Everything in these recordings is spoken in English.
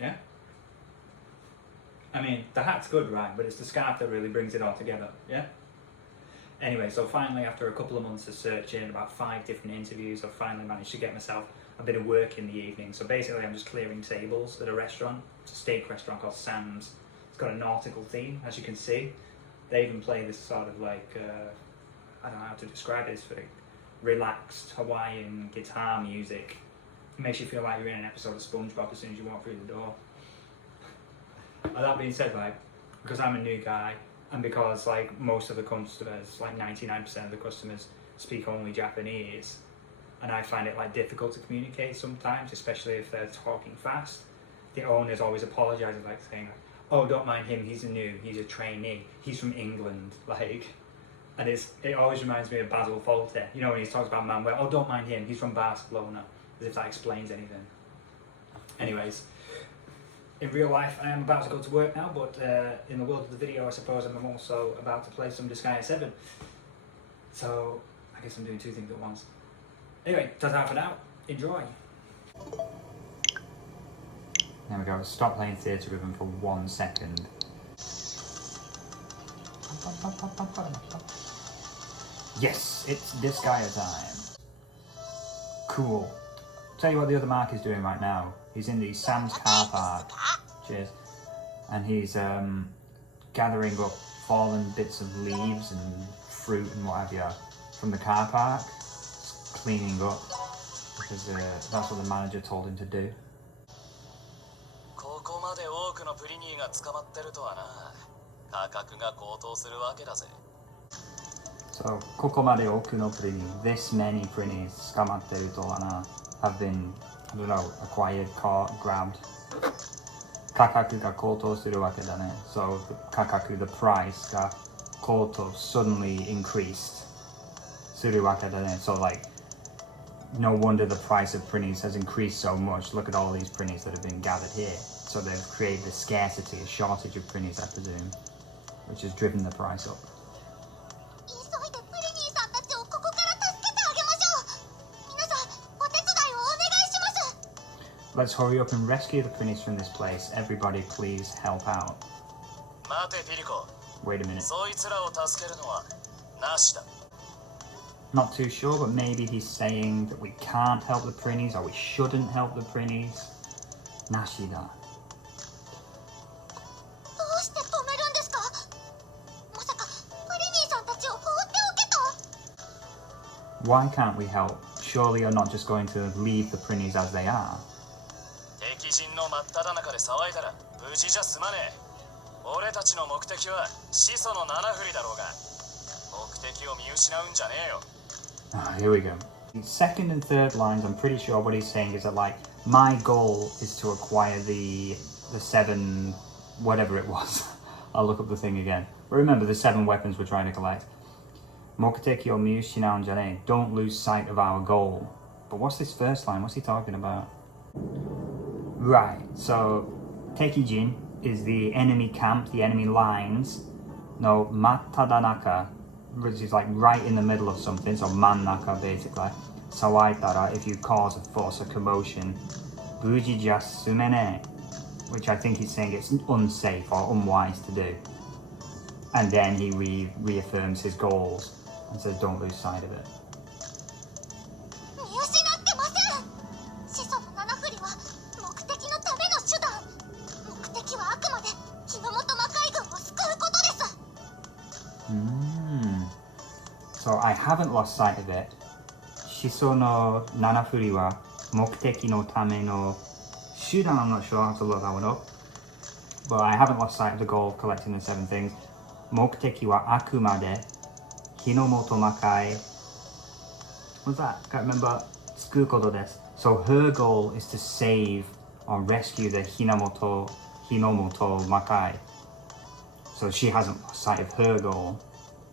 Yeah? I mean, the hat's good, right? But it's the scarf that really brings it all together, yeah? Anyway, so finally, after a couple of months of searching, about 5 different interviews, I've finally managed to get myself a bit of work in the evening. So basically, I'm just clearing tables at a restaurant. It's a steak restaurant called Sam's. It's got a nautical theme, as you can see. They even play this sort of like, I don't know how to describe it, it's very relaxed Hawaiian guitar music. It makes you feel like you're in an episode of SpongeBob as soon as you walk through the door. That being said, like, because I'm a new guy, and because like most of the customers, like 99% of the customers speak only Japanese, and I find it like difficult to communicate sometimes, especially if they're talking fast. The owners always apologise, like saying, "Oh, don't mind him. He's he's a trainee. He's from England." Like, and it always reminds me of Basil Fawlty. You know when he talks about Manuel. "Oh, don't mind him. He's from Barcelona," as if that explains anything. Anyways. In real life, I am about to go to work now, but in the world of the video, I suppose I'm also about to play some Disgaea 7. So, I guess I'm doing 2 things at once. Anyway, ta-ta for now. Enjoy. There we go. Stop playing theatre rhythm for 1 second. Yes, it's Disgaea time. Cool. Tell you what the other Mark is doing right now. He's in the Sam's car park. Cheers. And he's gathering up fallen bits of leaves and fruit and what have you from the car park, cleaning up, because that's what the manager told him to do. So, ここまで多くのプリニ、this many prinnies 捕まってるとはな have been, I don't know, acquired, caught, grabbed. 価格が高騰するわけだね. So, 価格, the price が高騰, suddenly increased するわけだね. So, like, no wonder the price of prinnies has increased so much. Look at all these prinnies that have been gathered here. So they've created a scarcity, a shortage of prinnies, I presume, which has driven the price up. Let's hurry up and rescue the prinnies from this place. Everybody please help out. Wait a minute. Not too sure, but maybe he's saying that we can't help the prinnies or we shouldn't help the prinnies. Nashida. Why can't we help? Surely you're not just going to leave the prinnies as they are. Here we go. The second and third lines, I'm pretty sure what he's saying is that, like, my goal is to acquire the 7, whatever it was. I'll look up the thing again. But remember, the 7 weapons we're trying to collect. Mokuteki o miyushinau jane. Don't lose sight of our goal. But what's this first line? What's he talking about? Right, so Tekijin is the enemy camp, the enemy lines. No, Matadanaka, which is like right in the middle of something, so Mannaka basically. Sawaitara, if you cause a force, a commotion. Buji ja sumene, which I think he's saying it's unsafe or unwise to do. And then he reaffirms his goals and says don't lose sight of it. So I haven't lost sight of it. Shiso no nanafuri wa mokuteki no tame no shudan, I'm not sure, I have to look that one up. But I haven't lost sight of the goal of collecting the 7 things. Mokuteki wa akumade hinomoto makai. What's that? Can't remember. Tsuku koto desu. So her goal is to save or rescue the hinomoto makai. So she hasn't lost sight of her goal.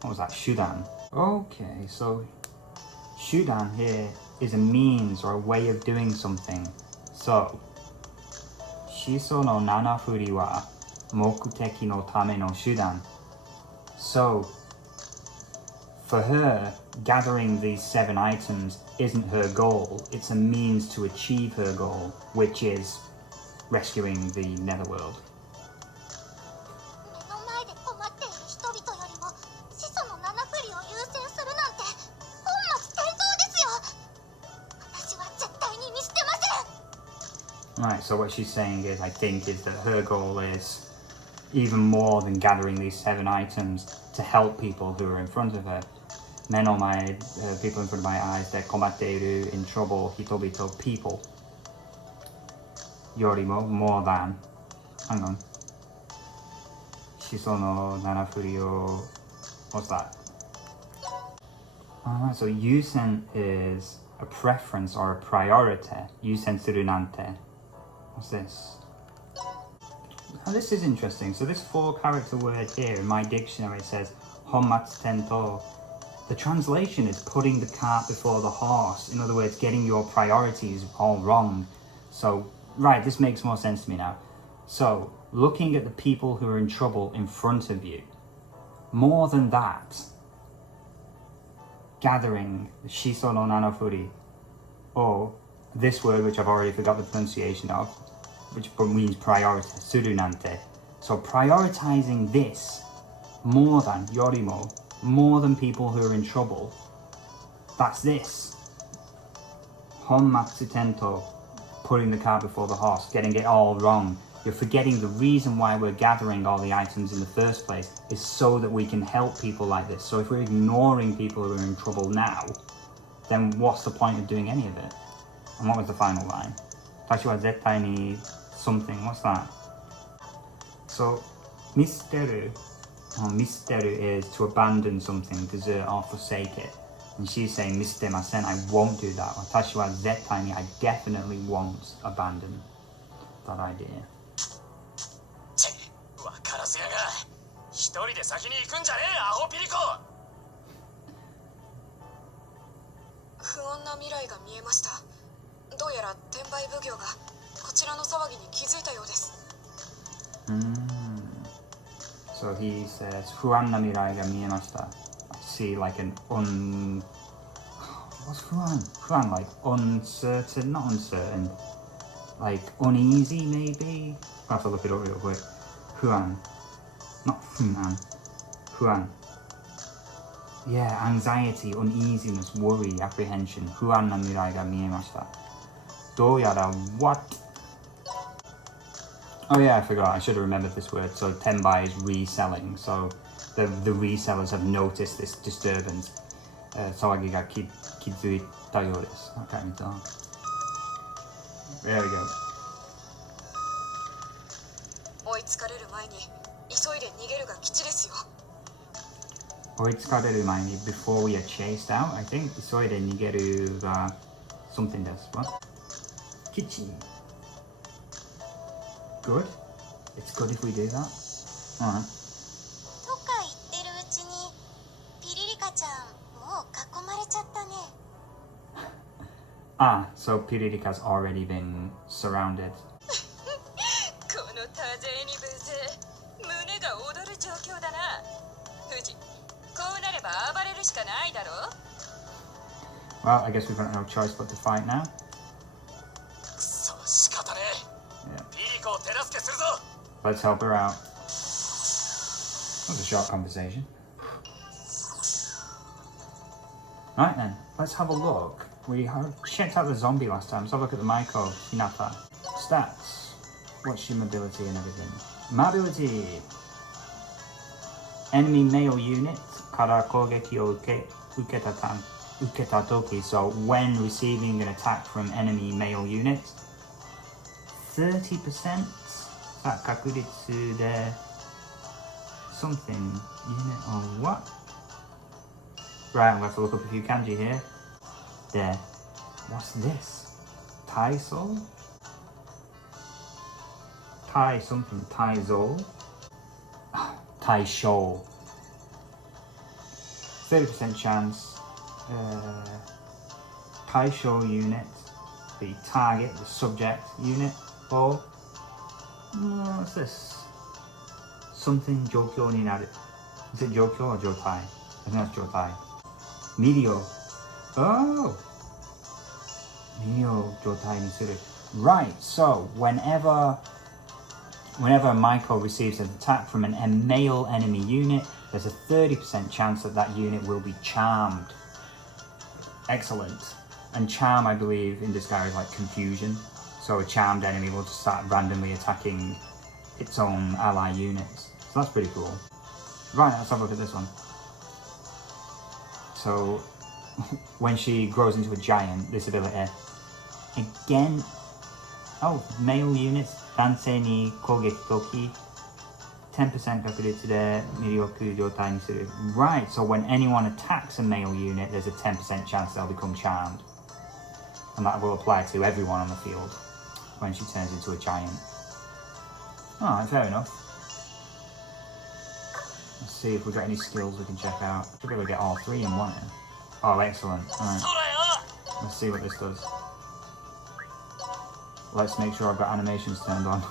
What was that? Shudan. Okay, so Shudan here is a means or a way of doing something. So, Shiso no nanafuri wa mokuteki no tame no shudan. So, for her, gathering these 7 items isn't her goal. It's a means to achieve her goal, which is rescuing the netherworld. 目の前で困っている人々よりも始祖の七振りを優先するなんて本末転倒ですよ。私は絶対に見捨てません。 Right, so what she's saying is, I think, is that her goal is even more than gathering these 7 items to help people who are in front of her. 目の前, people in front of my eyes, they're 困っている in trouble, 人々 people. よりも more than. Hang on. 始祖の七振りを what's that? So 優先 is a preference or a priority. 優先するなんて. What's this? Now this is interesting. So this 4-character word here in my dictionary it says 本末転倒. The translation is putting the cart before the horse. In other words, getting your priorities all wrong. So, right, this makes more sense to me now. So, looking at the people who are in trouble in front of you. More than that, gathering the shiso no nanofuri, or this word which I've already forgot the pronunciation of, which means priority, suru nante. So prioritizing this more than yorimo, more than people who are in trouble. That's this. Honmatsu tento, putting the cart before the horse, getting it all wrong. You're forgetting the reason why we're gathering all the items in the first place is so that we can help people like this. So if we're ignoring people who are in trouble now, then what's the point of doing any of it? And what was the final line? Tashi wa zettai ni something. What's that? So, misteru. Misteru is to abandon something, desert or forsake it. And she's saying, mistemasen, I won't do that. Or tashi wa zettai ni, I definitely won't abandon that idea. わからずやが一人で先に行くんじゃねえアホピリコ。不穏な未来が見えました。どうやら転売奉行がこちらの騒ぎに気づいたようです。So he says, 不安な未来が見えました. I see like an what's 不安? 不安 like uncertain, not uncertain, like uneasy maybe? I'll have to look it up real quick. 不安, not 不安, 不安. Yeah, anxiety, uneasiness, worry, apprehension. 不安な未来が見えました. どうやら what? Oh yeah, I forgot. I should have remembered this word. So tenbai is reselling. So the resellers have noticed this disturbance. Sawagi ga kizuita you desu. Okay, there we go. 追いつかれる前に急いで逃げるが吉ですよ。追いつかれる前に before we are chased out, I think 急いで逃げるが something です。What? 吉。Good? It's good if we do that. Alright. とか言ってるうちにピリリカちゃんもう囲まれちゃったね。Ah, so Piririka's already been surrounded. この多勢に無勢、胸が躍る状況だな。富士、こうなれば暴れるしかないだろう。Well, I guess we've got no choice but to fight now. くそ仕方ねえ。ピリコを手助けするぞ。Let's help her out. That was a short conversation. Right then, let's have a look. We checked out the zombie last time. Let's have a look at the Maiko Hinata. Stats. What's your mobility and everything? Mobility. Enemy male unit. Kara kogeki o uketa toki. So when receiving an attack from enemy male unit, 30%. That kakuritsu de something unit or what? Right, I'm going to have to look up a few kanji here. There. What's this? Tai soul? Tai something. Tai zol? Tai show. 30% chance. Tai show unit. The target, the subject unit. Or what's this? Something Jokyo ni naru. Is it Jokyo or Jotai? I think that's Jotai. Mirio. Oh! Mirio Jotai ni suru. Right, so whenever Michael receives an attack from a male enemy unit, there's a 30% chance that that unit will be charmed. Excellent. And charm, I believe, in Disgaea is like confusion. So a charmed enemy will just start randomly attacking its own ally units. So that's pretty cool. Right, let's have a look at this one. So when she grows into a giant, this ability, again, male units, dansei ni kogeki toki, 10% 確率で魅力状態にする. Right, so when anyone attacks a male unit, there's a 10% chance they'll become charmed. And that will apply to everyone on the field when she turns into a giant. Alright, fair enough. Let's see if we've got any skills we can check out. Should be able to get all three in one. Oh, excellent. Alright. Let's see what this does. Let's make sure I've got animations turned on.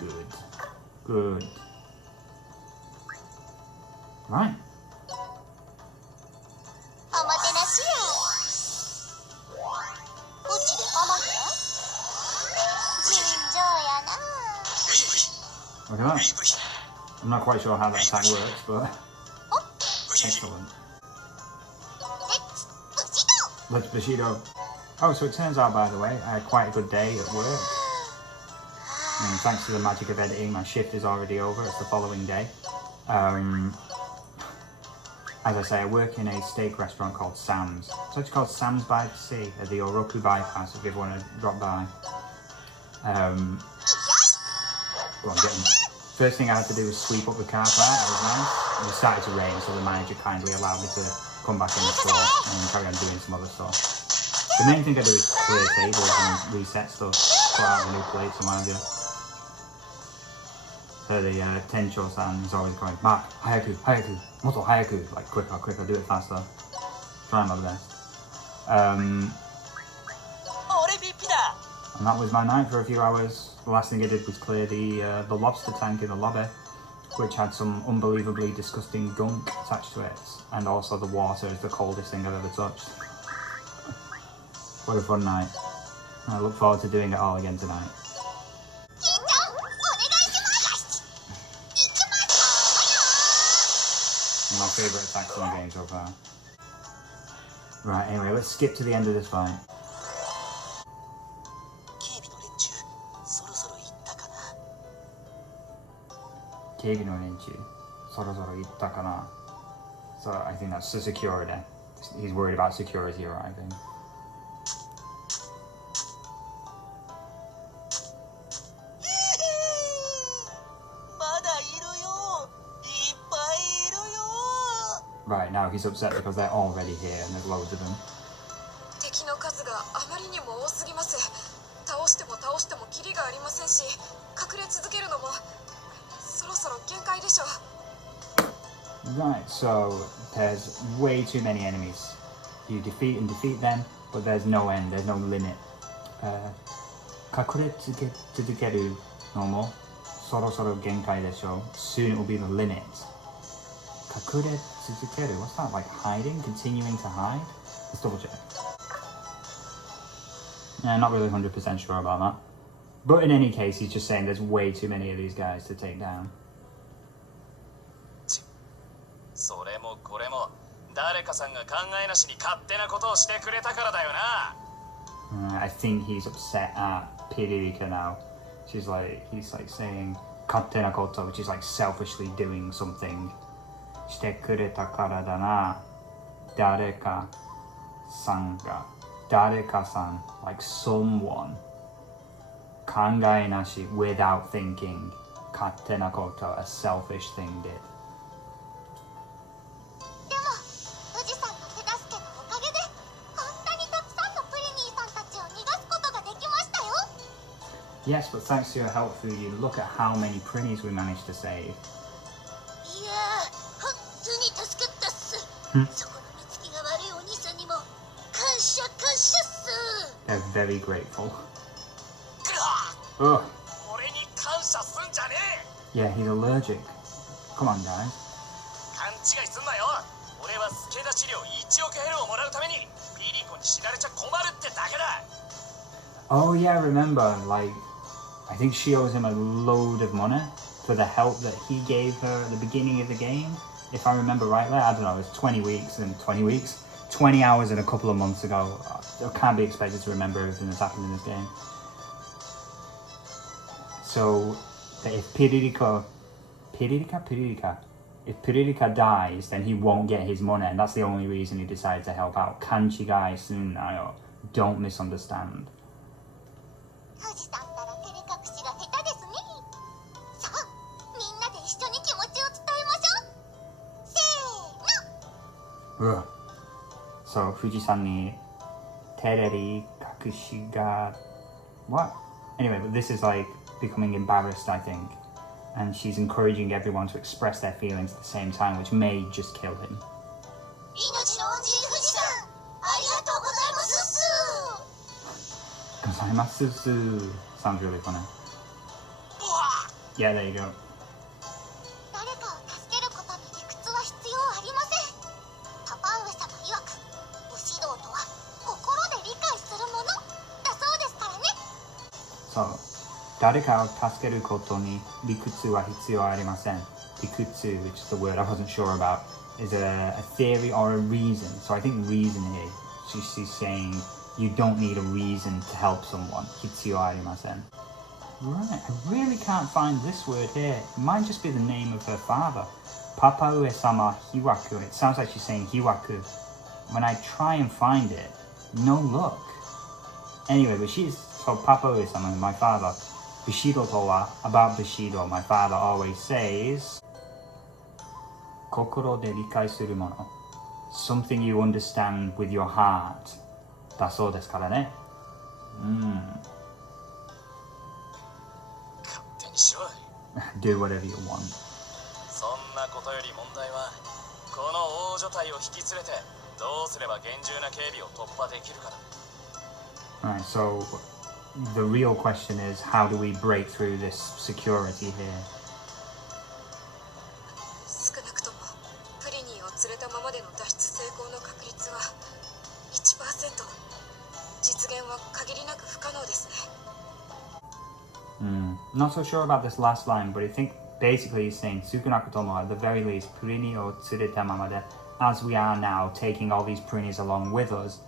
Good. Good. Right. おもてなしや。うちでおもて？尋常やな。 Look at that. I'm not quite sure how that attack works, but excellent. Let's Bushido. Oh, so it turns out, by the way, I had quite a good day at work. And thanks to the magic of editing, my shift is already over. It's the following day. As I say, I work in a steak restaurant called Sam's. It's actually called Sam's by the Sea at the Oroku bypass if you want to drop by. First thing I had to do was sweep up the car park. That was nice. It started to rain, so the manager kindly allowed me to come back in the store and carry on doing some other stuff. The main thing I do is clear tables and reset stuff, put out the new plates and what have you. So the Tencho-san is always going, Mark, hayaku, hayaku, moto hayaku, like quicker, quicker, do it faster. Trying my best. And that was my night for a few hours. The last thing I did was clear the lobster tank in the lobby, which had some unbelievably disgusting gunk attached to it, and also the water is the coldest thing I've ever touched. What a fun night. I look forward to doing it all again tonight. One of my favourite attacks in the game so far. Right, anyway, let's skip to the end of this fight. So I think that's the security. He's worried about security arriving. Right, now he's upset because they're already here and there's loads of them. 敵の数があまりにも多すぎます。倒してもキリがありませんし、隠れ続けるのもそろそろ限界でしょう。Right, so there's way too many enemies. You defeat them, but there's no end, there's no limit. 隠れ続けるのもそろそろ限界でしょう。Soon it will be the limit. 隠れ続ける? What's that, like hiding? Continuing to hide? Let's double check. Yeah, not really 100% sure about that. But in any case, he's just saying there's way too many of these guys to take down. それもこれも誰かさんが考えなしに勝手なことをしてくれたからだよな。I think he's upset at Piririka now. He's like saying 勝手なこと, which is like selfishly doing something. してくれたからだな。誰かさんが、誰かさん, like someone. 考えなし without thinking. 勝手なこと, a selfish thing did. でも、富士山の手助けのおかげで、こんなにたくさんのプリニーさんたちを逃がすことができましたよ。Yes, but thanks to your help, Fuyu, look at how many Prinnies we managed to save. いやー、本当に助かったっす。そこの目つきが悪いお兄さんにも感謝っす。 They're very grateful. Ugh. 俺に感謝すんじゃねえ。 Yeah, he's allergic. Come on, guys. 勘違いすんなよ。俺は助太資料1億ヘルをもらうためにピリコに知られちゃ困るってだけだ。 Oh yeah, I remember. Like, I think she owes him a load of money for the help that he gave her at the beginning of the game. If I remember rightly, I don't know, it's 20 weeks and 20 weeks. 20 hours and a couple of months ago. I can't be expected to remember everything that's happened in this game. So, if Piririka dies, then he won't get his money, and that's the only reason he decided to help out. Kanchigai sunnayo. Don't misunderstand. 富士山ったら照れ隠しが下手ですね。さあ、みんなで一緒に気持ちを伝えましょう。せーの。 Ugh. So, Fuji-san ni tereri kakushi ga... What? Anyway, but this is like becoming embarrassed, I think. And she's encouraging everyone to express their feelings at the same time, which may just kill him. 命の恩人富士山、ありがとうございますっす。 Gozaimasu. Sounds really funny. Yeah, there you go. 誰かを助けることに理屈は必要ありません。パパ上様曰く、武士道とは心で理解するものだそうですからね。So, 誰かを助けることに理屈は必要ありません. Rikutsu, which is the word I wasn't sure about, is a theory or a reason. So I think reason here, she's saying you don't need a reason to help someone. Hitsuyo arimasen. Right, I really can't find this word here. It might just be the name of her father. Papa Ue-sama Hiwaku. It sounds like she's saying Hiwaku. When I try and find it, no luck. Anyway, but so Papa Ue-sama, my father, Bushido towa, about Bushido, my father always says, Kokoro de rikai suru mono. Something you understand with your heart. だそうですからね。勝手にしろ。 Do whatever you want. そんなことより問題は、この大所帯を引き連れてどうすれば厳重な警備を突破できるかだ。 Right, so the real question is, how do we break through this security here? 少なくともプリニーを連れたままでの脱出成功の確率は 1%。実現は限りなく不可能ですね。Not so sure about this last line, but I think basically he's saying Tsukunakutomo, at the very least, Purini o Tsureta Mamade, as we are now taking all these Purinis along with us,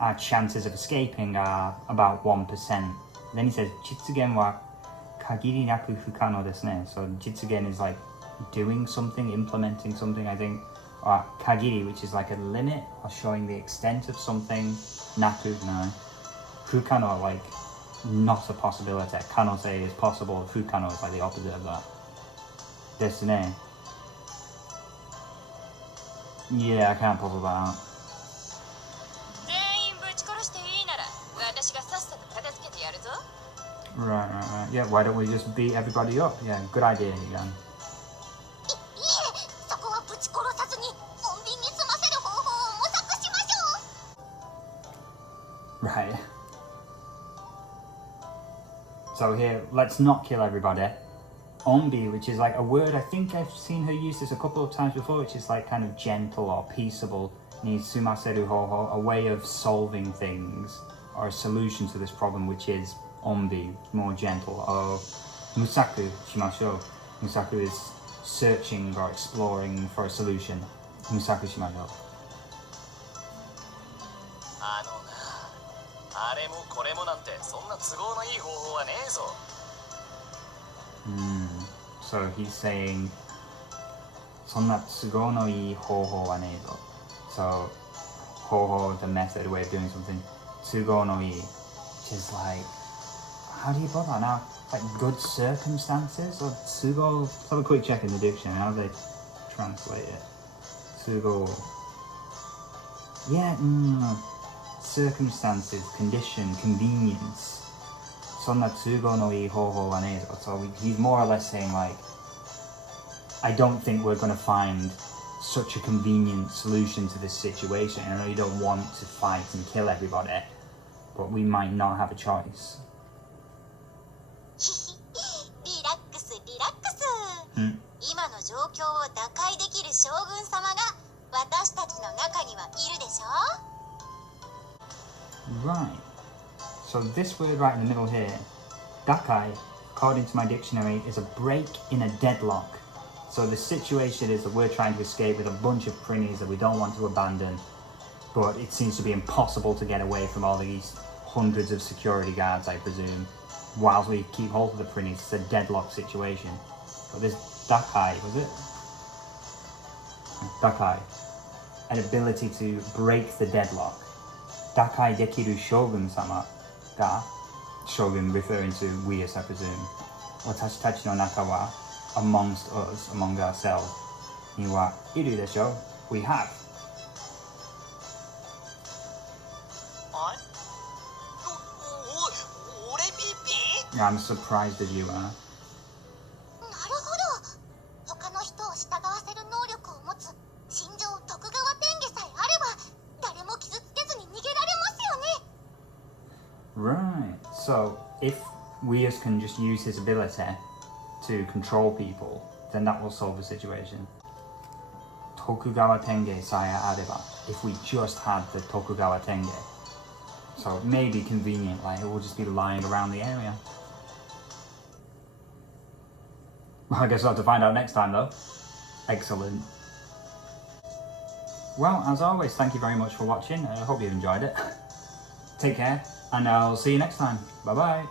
our chances of escaping are about 1%. Then he says, Jitsugen wa kagiri naku fukano desu ne. So Jitsugen is like doing something, implementing something, I think. Or kagiri, which is like a limit or showing the extent of something. Naku, no. Fukano, like not a possibility. Kano say is possible. Fukano is like the opposite of that. Desu ne. Yeah, I can't puzzle that out. 全員ぶち殺していいなら私がさっさと片付けてやるぞ。 Right. Yeah, why don't we just beat everybody up? Yeah, good idea, Ian. いえ、そこはぶち殺さずに穏便に済ませる方法を模索しましょう。 Right. So here, let's not kill everybody. Ombi, which is like a word, I think I've seen her use this a couple of times before, which is like kind of gentle or peaceable. Means sumaseru hoho, a way of solving things, or a solution to this problem, which is ombi, more gentle. Or musaku shimashou. Musaku is searching or exploring for a solution. Musaku shimashou. あのな、あれもこれもなんてそんな都合のいい方法はねえぞ。So he's saying, そんな都合のいい方法はねえぞ. So, 方法, the method, way of doing something. 都合のいい, which is like, how do you put that now? Like good circumstances? Or 都合, let's have a quick check in the dictionary. How do they translate it? 都合. Yeah, circumstances, condition, convenience. そんな都合のいい方法はねえぞ. So he's more or less saying like, I don't think we're going to find such a convenient solution to this situation. I know you don't want to fight and kill everybody, but we might not have a choice. リラックスリラックス、今の状況を打開できる将軍様が私たちの中にはいるでしょ。Right. So this word right in the middle here, dakai, according to my dictionary, is a break in a deadlock. So the situation is that we're trying to escape with a bunch of prinnies that we don't want to abandon, but it seems to be impossible to get away from all these hundreds of security guards, I presume, whilst we keep hold of the prinnies. It's a deadlock situation. But this dakai, was it? Dakai. An ability to break the deadlock. Dakai dekiru shogun-sama ga, shogun referring to Weas, I presume. Watashi tachi no naka wa, amongst us, among ourselves. Ni wa iru desho, we have. Yeah, I'm surprised at you, Anna. なるほど。他の人を従わせる能力を持つ新庄徳川天下さえあれば誰も傷つけずに逃げられますよね。 Right. So, if Weas can just use his ability to control people, then that will solve the situation. Tokugawa Tenge sae areba. If we just had the Tokugawa Tenge. So it may be convenient, like it will just be lying around the area. Well, I guess I'll have to find out next time though. Excellent. Well, as always, thank you very much for watching. I hope you enjoyed it. Take care, and I'll see you next time. Bye bye.